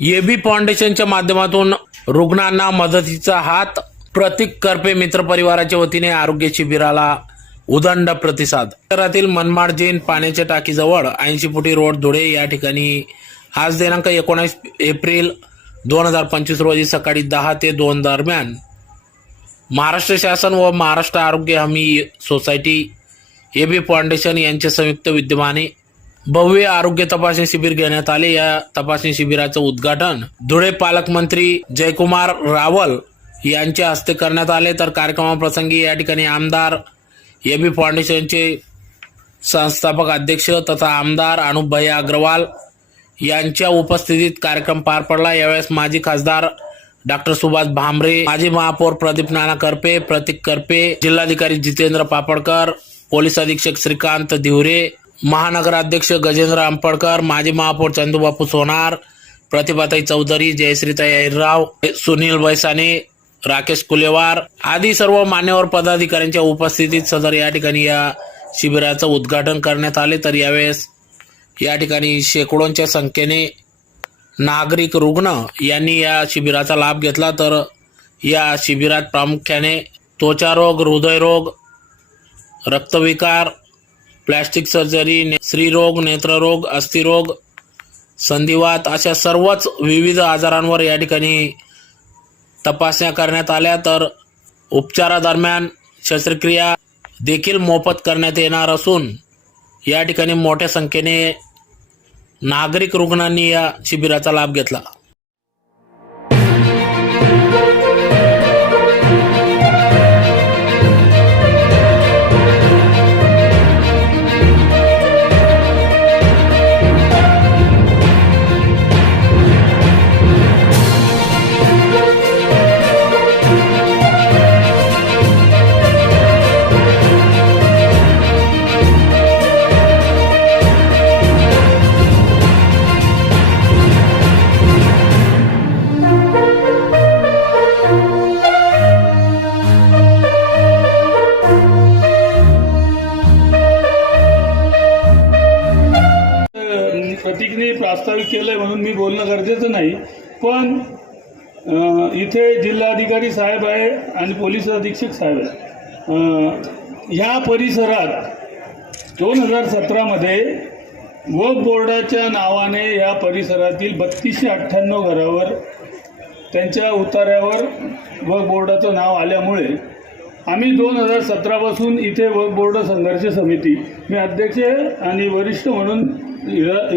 AB फाउंडेशनच्या माध्यमातून रुग्णांना मदतीचा हात. प्रतीक करपे मित्र परिवाराच्या वतीने आरोग्य शिबिराला उदंड प्रतिसाद. शहरातील मनमाड जैन पाण्याच्या टाकीजवळ 80 फुटी रोड धुळे या ठिकाणी आज दिनांक 19 एप्रिल 2025 रोजी सकाळी 10 ते 2 दरम्यान महाराष्ट्र शासन व महाराष्ट्र आरोग्य हमी सोसायटी एबी फाउंडेशन यांच्या संयुक्त विद्यमाने भव्य आरोग्य तपासणी शिबिर घेण्यात आले. या तपासणी शिबिराचं उद्घाटन धुळे पालकमंत्री जयकुमार रावल यांच्या हस्ते करण्यात आले. तर कार्यक्रमाप्रसंगी या ठिकाणी आमदार एबी फाउंडेशनचे संस्थापक अध्यक्ष तथा आमदार अनुपभैया अग्रवाल यांच्या उपस्थितीत कार्यक्रम पार पडला. यावेळेस माजी खासदार डॉक्टर सुभाष भामरे, माजी महापौर प्रदीप नाना करपे, प्रतीक करपे, जिल्हाधिकारी जितेंद्र पापड़कर, पोलीस अधीक्षक श्रीकांत धिवरे, महानगराध्यक्ष गजेंद्र अंपड़कर, माजी महापौर चंदूबापू सोनार, प्रतिभाताई चौधरी, जयश्रीताई अहिरराव, सुनील बैसाने, राकेश कुलेवार आदी सर्व मान्यवर पदाधिकाऱ्यांच्या उपस्थितीत सदर या ठिकाणी या शिबिराचं उद्घाटन करण्यात आले. तर यावेळेस या ठिकाणी शेकडोंच्या संख्येने नागरिक रुग्ण यांनी या शिबिराचा लाभ घेतला. तर या शिबिरात प्रामुख्याने त्वचारोग, हृदयरोग, रक्तविकार, प्लास्टिक सर्जरी, स्त्रीरोग, नेत्ररोग, अस्थिरोग, संधिवात अशा सर्वच विविध आजारांवर या ठिकाणी तपासण्या करण्यात आल्या. तर उपचारादरम्यान शस्त्रक्रिया देखील मोफत करण्यात येणार असून या ठिकाणी मोठ्या संख्येने नागरिक रुग्णांनी या शिबिराचा लाभ घेतला. प्रतीकने प्रास्ताविक केलं आहे म्हणून मी बोलणं गरजेचं नाही, पण इथे जिल्हाधिकारी साहेब आहे आणि पोलीस अधीक्षक साहेब आहे. ह्या परिसरात 2017मध्ये वक्फ बोर्डाच्या नावाने या परिसरातील 3298 घरावर त्यांच्या उतार्यावर वक्फ बोर्डाचं नाव आल्यामुळे आम्ही 2017 पासून इथे वक्फ बोर्ड संघर्ष समिती, मी अध्यक्ष आणि वरिष्ठ म्हणून